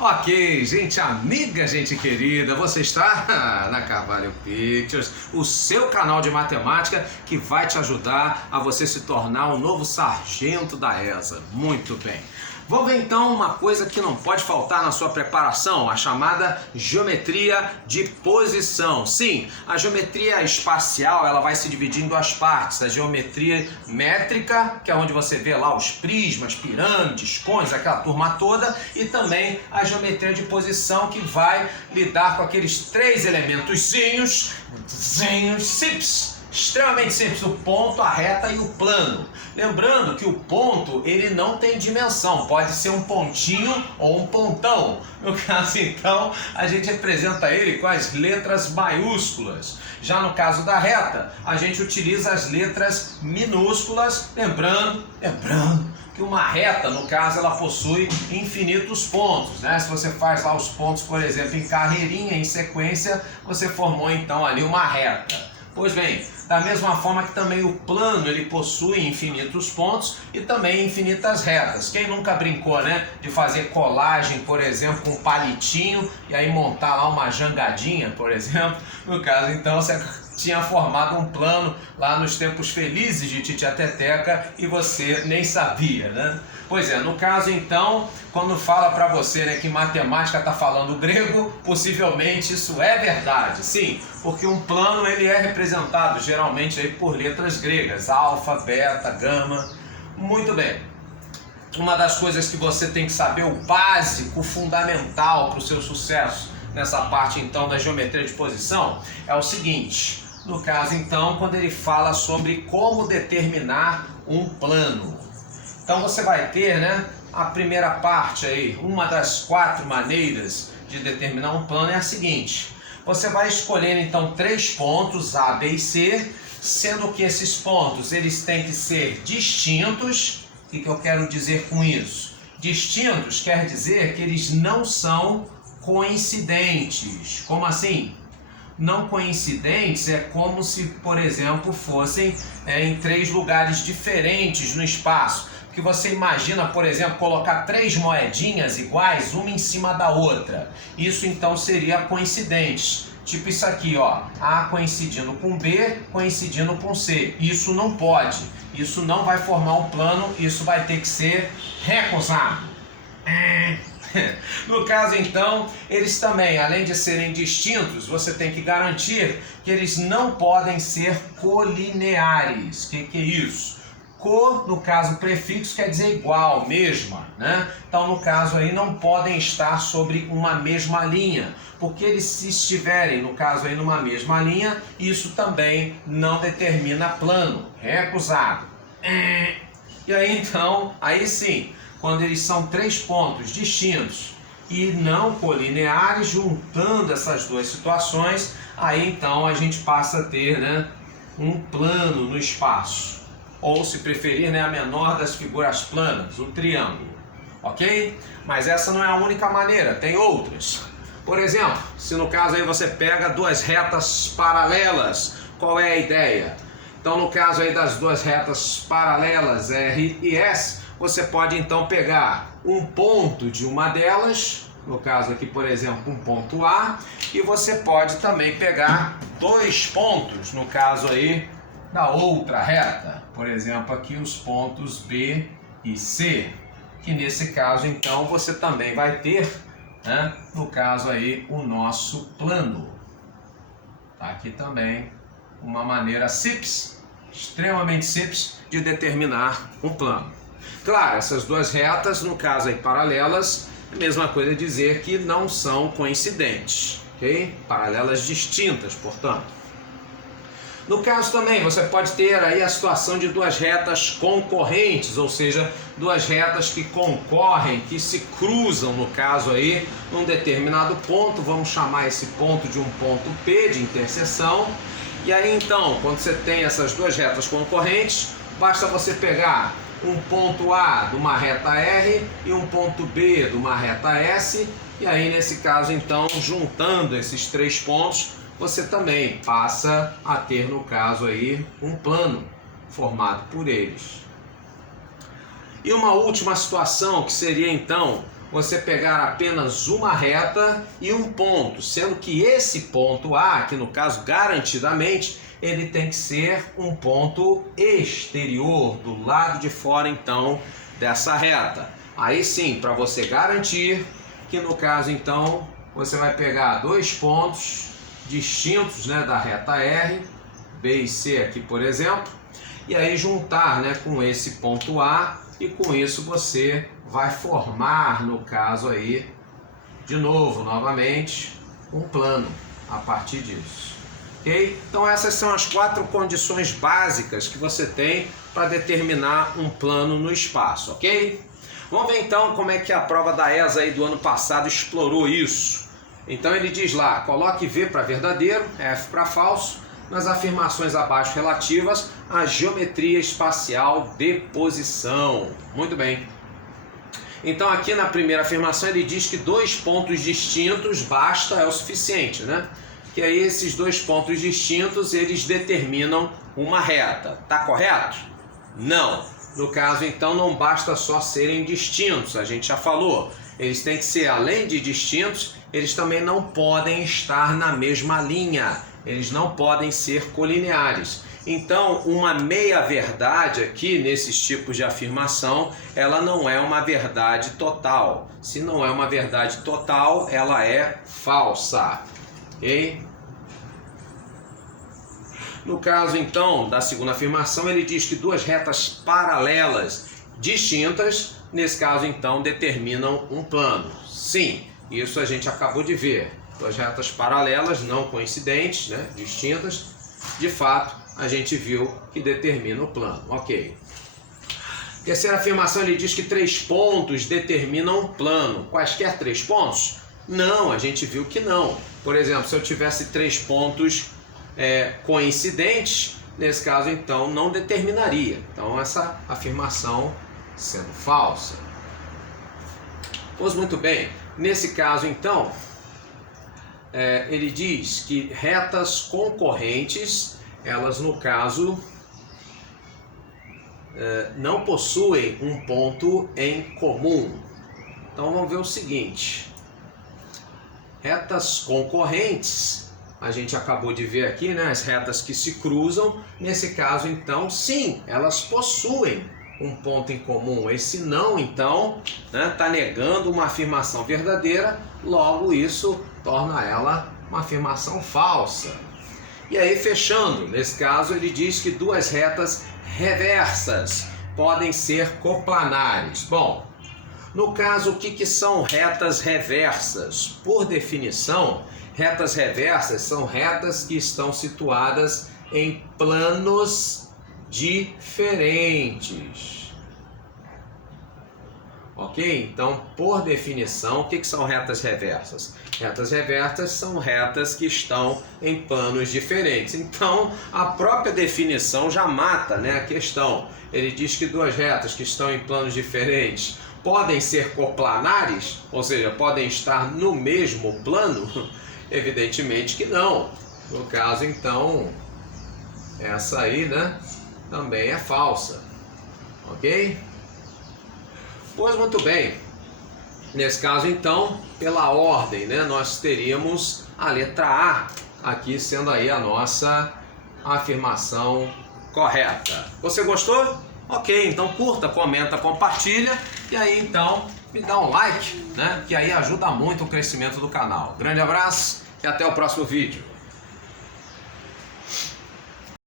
Ok, gente amiga, gente querida, você está na Carvalho Pictures, o seu canal de matemática que vai te ajudar a você se tornar um novo sargento da ESA. Muito bem. Vamos ver então uma coisa que não pode faltar na sua preparação, a chamada geometria de posição. Sim, a geometria espacial ela vai se dividir em duas partes. A geometria métrica, que é onde você vê lá os prismas, pirâmides, cônes, aquela turma toda, e também a geometria de posição que vai lidar com aqueles três elementozinhos, simples. Extremamente simples, o ponto, a reta e o plano. Lembrando que o ponto ele não tem dimensão, pode ser um pontinho ou um pontão. No caso então, a gente representa ele com as letras maiúsculas. Já no caso da reta, a gente utiliza as letras minúsculas, lembrando que uma reta, no caso, ela possui infinitos pontos, né? Se você faz lá os pontos, por exemplo, em carreirinha, em sequência, você formou então ali uma reta. Pois bem, da mesma forma que também o plano ele possui infinitos pontos e também infinitas retas. Quem nunca brincou, né, de fazer colagem, por exemplo, com um palitinho e aí montar lá uma jangadinha, por exemplo? No caso, então, você tinha formado um plano lá nos tempos felizes de Titiateteca e você nem sabia, né? Pois é, no caso então, quando fala para você, né, que matemática está falando grego, possivelmente isso é verdade, sim, porque um plano ele é representado geralmente aí por letras gregas, alfa, beta, gama. Muito bem. Uma das coisas que você tem que saber, o básico, o fundamental para o seu sucesso nessa parte então da geometria de posição, é o seguinte. No caso então, quando ele fala sobre como determinar um plano. Então você vai ter, né, a primeira parte aí, uma das 4 maneiras de determinar um plano é a seguinte. Você vai escolher então 3 pontos, A, B e C, sendo que esses pontos eles têm que ser distintos. O que eu quero dizer com isso? Distintos quer dizer que eles não são coincidentes. Como assim? Não coincidentes é como se, por exemplo, fossem em 3 lugares diferentes no espaço. Que você imagina, por exemplo, colocar 3 moedinhas iguais, uma em cima da outra. Isso então seria coincidente. Tipo isso aqui, ó, A coincidindo com B, coincidindo com C. Isso não pode. Isso não vai formar um plano, isso vai ter que ser recusado. No caso então, eles também, além de serem distintos, você tem que garantir que eles não podem ser colineares. O que é isso? Co, no caso, prefixo quer dizer igual, mesma, né? Então, no caso aí, não podem estar sobre uma mesma linha, porque eles se estiverem, no caso aí, numa mesma linha, isso também não determina plano, recusado. E aí, então, aí sim, quando eles são 3 pontos distintos e não colineares, juntando essas duas situações, aí então a gente passa a ter, né, um plano no espaço. Ou, se preferir, né, a menor das figuras planas, o triângulo, ok? Mas essa não é a única maneira, tem outras. Por exemplo, se no caso aí você pega 2 retas paralelas, qual é a ideia? Então, no caso aí das 2 retas paralelas, R e S, você pode então pegar um ponto de uma delas, no caso aqui, por exemplo, um ponto A, e você pode também pegar 2 pontos, no caso aí, da outra reta, por exemplo, aqui os pontos B e C, que nesse caso então você também vai ter, né, no caso aí, o nosso plano. Tá aqui também uma maneira simples, extremamente simples de determinar um plano. Claro, essas 2 retas, no caso aí paralelas, é a mesma coisa dizer que não são coincidentes, ok? Paralelas distintas, portanto. No caso também, você pode ter aí a situação de 2 retas concorrentes, ou seja, 2 retas que concorrem, que se cruzam, no caso aí, num determinado ponto. Vamos chamar esse ponto de um ponto P, de interseção. E aí então, quando você tem essas 2 retas concorrentes, basta você pegar um ponto A de uma reta R e um ponto B de uma reta S. E aí, nesse caso, então, juntando esses 3 pontos, você também passa a ter, no caso aí, um plano formado por eles. E uma última situação que seria então você pegar apenas uma reta e um ponto, sendo que esse ponto A, que no caso garantidamente, ele tem que ser um ponto exterior, do lado de fora então dessa reta. Aí sim, para você garantir que no caso então você vai pegar dois pontos distintos, né, da reta R, B e C aqui por exemplo, e aí juntar, né, com esse ponto A, e com isso você vai formar, no caso aí, de novo, novamente, um plano a partir disso. Ok? Então essas são as 4 condições básicas que você tem para determinar um plano no espaço, ok? Vamos ver então como é que a prova da ESA aí do ano passado explorou isso. Então ele diz lá, coloque V para verdadeiro, F para falso, nas afirmações abaixo relativas à geometria espacial de posição. Muito bem. Então aqui na primeira afirmação ele diz que 2 pontos distintos basta, é o suficiente, né? Que aí esses 2 pontos distintos eles determinam uma reta. Tá correto? Não. No caso então não basta só serem distintos, a gente já falou. Eles têm que ser, além de distintos, eles também não podem estar na mesma linha. Eles não podem ser colineares. Então, uma meia-verdade aqui, nesses tipos de afirmação, ela não é uma verdade total. Se não é uma verdade total, ela é falsa. Ok? No caso, então, da segunda afirmação, ele diz que 2 retas paralelas distintas, nesse caso, então, determinam um plano. Sim, isso a gente acabou de ver. 2 retas paralelas, não coincidentes, né, distintas, de fato, a gente viu que determina o plano. Ok. Terceira afirmação, ele diz que 3 pontos determinam um plano. Quaisquer 3 pontos? Não, a gente viu que não. Por exemplo, se eu tivesse 3 pontos coincidentes, nesse caso, então, não determinaria. Então, essa afirmação sendo falsa. Pois muito bem, nesse caso, então, ele diz que retas concorrentes, elas no caso não possuem um ponto em comum. Então vamos ver o seguinte, retas concorrentes, a gente acabou de ver aqui, né, as retas que se cruzam, nesse caso então sim, elas possuem um ponto em comum. Esse não então está negando uma afirmação verdadeira, logo isso torna ela uma afirmação falsa. E aí fechando, nesse caso ele diz que 2 retas reversas podem ser coplanares. Bom, no caso o que são retas reversas? Por definição, retas reversas são retas que estão situadas em planos diferentes. Ok? Então, por definição, o que são retas reversas? Retas reversas são retas que estão em planos diferentes. Então, a própria definição já mata, né, a questão. Ele diz que 2 retas que estão em planos diferentes podem ser coplanares, ou seja, podem estar no mesmo plano? Evidentemente que não. No caso, então, essa aí, né, também é falsa. Ok? Pois muito bem. Nesse caso, então, pela ordem, né, nós teríamos a letra A aqui sendo aí a nossa afirmação correta. Você gostou? Ok, então curta, comenta, compartilha e aí então me dá um like, né, que aí ajuda muito o crescimento do canal. Grande abraço e até o próximo vídeo.